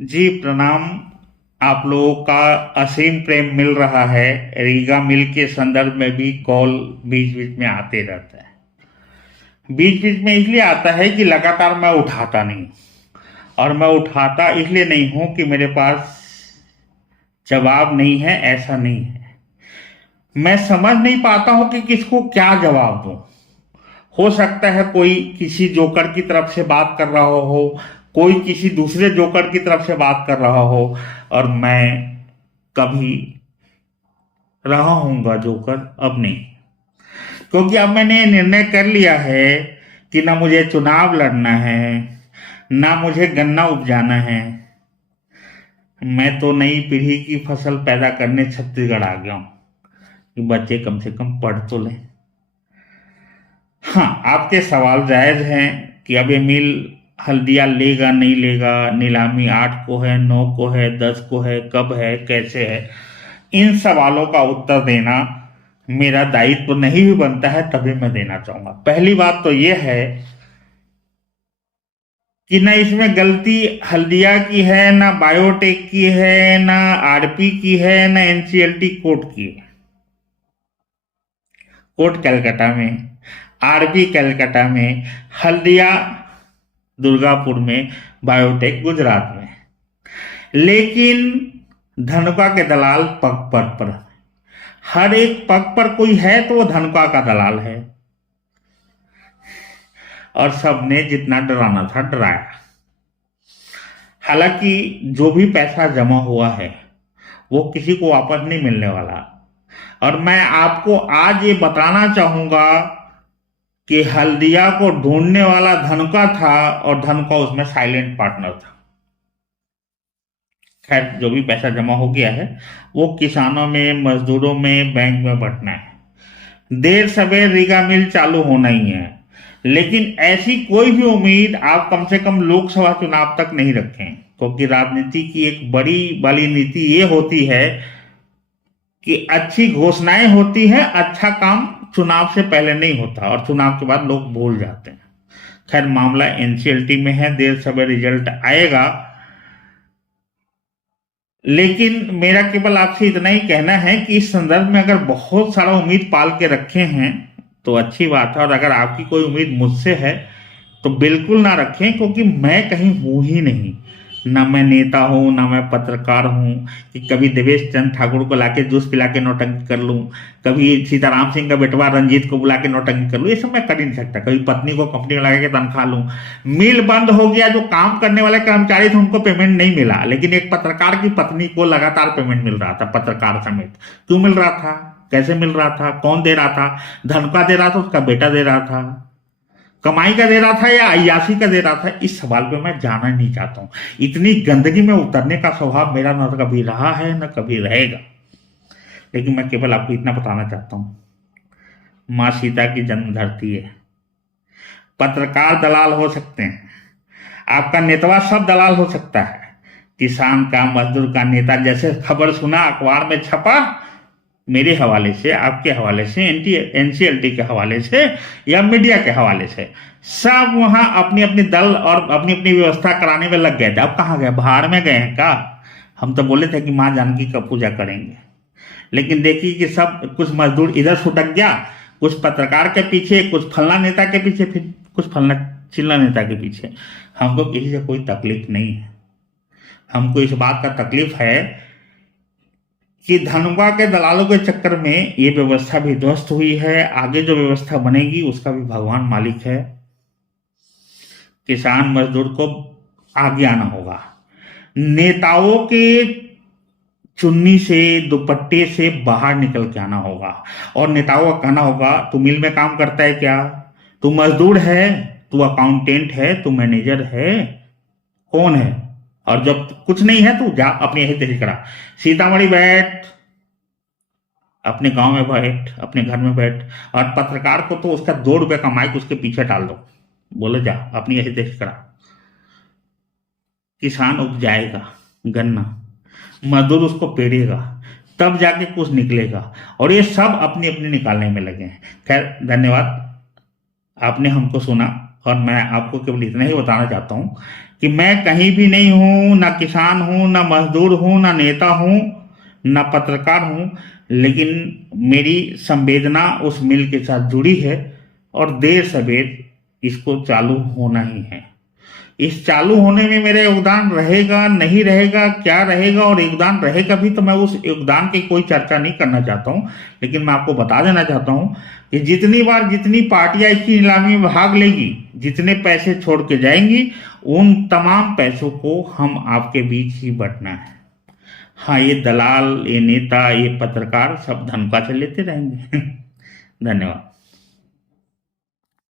जी प्रणाम। आप लोगों का असीम प्रेम मिल रहा है। रीगा मिल के संदर्भ में भी कॉल बीच बीच में आते रहता है। बीच बीच में इसलिए आता है कि लगातार मैं उठाता नहीं, और मैं उठाता इसलिए नहीं हूं कि मेरे पास जवाब नहीं है, ऐसा नहीं है। मैं समझ नहीं पाता हूं कि किसको क्या जवाब दूं। हो सकता है कोई किसी जोकर की तरफ से बात कर रहा हो, कोई किसी दूसरे जोकर की तरफ से बात कर रहा हो, और मैं कभी रहा हूंगा जोकर, अब नहीं। क्योंकि अब मैंने निर्णय कर लिया है कि ना मुझे चुनाव लड़ना है, ना मुझे गन्ना उपजाना है। मैं तो नई पीढ़ी की फसल पैदा करने छत्तीसगढ़ आ गया हूं कि बच्चे कम से कम पढ़ तो लें। हाँ, आपके सवाल जायज हैं कि अब ये मिल हल्दिया लेगा नहीं लेगा, नीलामी 8 को है, 9 को है, 10 को है, कब है, कैसे है। इन सवालों का उत्तर देना मेरा दायित्व तो नहीं भी बनता है, तभी मैं देना चाहूंगा। पहली बात तो यह है कि ना इसमें गलती हल्दिया की है, ना बायोटेक की है, ना आरपी की है, ना एनसीएलटी कोर्ट की है। कोर्ट कलकत्ता में, आरपी कलकत्ता में, हल्दिया दुर्गापुर में, बायोटेक गुजरात में। लेकिन धनुका के दलाल पग पग पर, हर एक पग पर कोई है तो वो धनुका का दलाल है। और सबने जितना डराना था डराया। हालांकि जो भी पैसा जमा हुआ है वो किसी को वापस नहीं मिलने वाला। और मैं आपको आज ये बताना चाहूंगा कि हल्दिया को ढूंढने वाला धनुका था, और धनुका उसमें साइलेंट पार्टनर था। खैर, जो भी पैसा जमा हो गया है वो किसानों में, मजदूरों में, बैंक में बंटना है। देर सवेर रीगा मिल चालू होना ही है। लेकिन ऐसी कोई भी उम्मीद आप कम से कम लोकसभा चुनाव तक नहीं रखें, क्योंकि राजनीति की एक बड़ी वाली नीति ये होती है कि अच्छी घोषणाएं होती हैं, अच्छा काम चुनाव से पहले नहीं होता, और चुनाव के बाद लोग भूल जाते हैं। खैर, मामला एनसीएलटी में है, देर सवेर रिजल्ट आएगा। लेकिन मेरा केवल आपसे इतना ही कहना है कि इस संदर्भ में अगर बहुत सारा उम्मीद पाल के रखे हैं तो अच्छी बात है, और अगर आपकी कोई उम्मीद मुझसे है तो बिल्कुल ना रखें, क्योंकि मैं कहीं हूं ही नहीं। ना मैं नेता हूं, ना मैं पत्रकार हूं कि कभी देवेश चंद्र ठाकुर को लाके जूस पिला के नौटंकी कर लूं, कभी सीताराम सिंह का बेटवा रंजीत को बुला के नौटंकी कर लूं। ये सब मैं कर ही नहीं सकता। कभी पत्नी को कंपनी में लगा के तनख्वाह लूं। मिल बंद हो गया, जो काम करने वाले कर्मचारी थे उनको पेमेंट नहीं मिला, लेकिन एक पत्रकार की पत्नी को लगातार पेमेंट मिल रहा था, पत्रकार समेत। क्यों मिल रहा था, कैसे मिल रहा था, कौन दे रहा था? धनुका दे रहा था, उसका बेटा दे रहा था? कमाई का दे रहा था या अय्यासी का दे रहा था? इस सवाल पे मैं जाना नहीं चाहता हूं। इतनी गंदगी में उतरने का स्वभाव मेरा न कभी रहा है, न कभी रहेगा। लेकिन मैं केवल आपको इतना बताना चाहता हूं, मां सीता की जन्म धरती है। पत्रकार दलाल हो सकते हैं, आपका नेतवा सब दलाल हो सकता है। किसान का, मजदूर का नेता, जैसे खबर सुना अखबार में छपा, मेरे हवाले से, आपके हवाले से, एनसीएलटी के हवाले से या मीडिया के हवाले से, सब वहां अपनी अपनी दल और अपनी अपनी व्यवस्था कराने में लग गए थे। अब कहाँ गए? बाहर में गए हैं का? हम तो बोले थे कि मां जानकी का पूजा करेंगे, लेकिन देखिए कि सब कुछ मजदूर इधर छुटक गया, कुछ पत्रकार के पीछे, कुछ फलना नेता के पीछे, फिर कुछ फलना चिल्ला नेता के पीछे। हमको किसी से कोई तकलीफ नहीं है। हमको इस बात का तकलीफ है कि धनुका के दलालों के चक्कर में ये व्यवस्था भी ध्वस्त हुई है। आगे जो व्यवस्था बनेगी उसका भी भगवान मालिक है। किसान मजदूर को आगे आना होगा। नेताओं के चुन्नी से, दुपट्टे से बाहर निकल के आना होगा, और नेताओं का कहना होगा, तू मिल में काम करता है क्या? तू मजदूर है? तू अकाउंटेंट है? तू मैनेजर है? कौन है? और जब कुछ नहीं है तो जा अपनी यही तैयारी करा। सीतामढ़ी बैठ, अपने गांव में बैठ, अपने घर में बैठ, और पत्रकार को तो उसका 2 रुपए का माइक उसके पीछे डाल दो, बोले जा अपनी यही तैयारी करा। किसान उपजाएगा गन्ना, मजदूर उसको पेड़ेगा, तब जाके कुछ निकलेगा, और ये सब अपनी अपनी निकालने में लगे हैं। खैर, धन्यवाद, आपने हमको सुना। और मैं आपको केवल इतना ही बताना चाहता हूँ कि मैं कहीं भी नहीं हूँ, ना किसान हूँ, ना मजदूर हूँ, ना नेता हूँ, ना पत्रकार हूँ, लेकिन मेरी संवेदना उस मिल के साथ जुड़ी है और देर सवेर इसको चालू होना ही है। इस चालू होने में मेरा योगदान रहेगा नहीं रहेगा, क्या रहेगा, और योगदान रहेगा भी तो मैं उस योगदान की कोई चर्चा नहीं करना चाहता हूं, लेकिन मैं आपको बता देना चाहता हूं कि जितनी बार जितनी पार्टियां इसकी नीलामी में भाग लेगी, जितने पैसे छोड़ के जाएंगी, उन तमाम पैसों को हम आपके बीच ही बंटना है। हाँ, ये दलाल, ये नेता, ये पत्रकार सब धनका से लेते रहेंगे। धन्यवाद।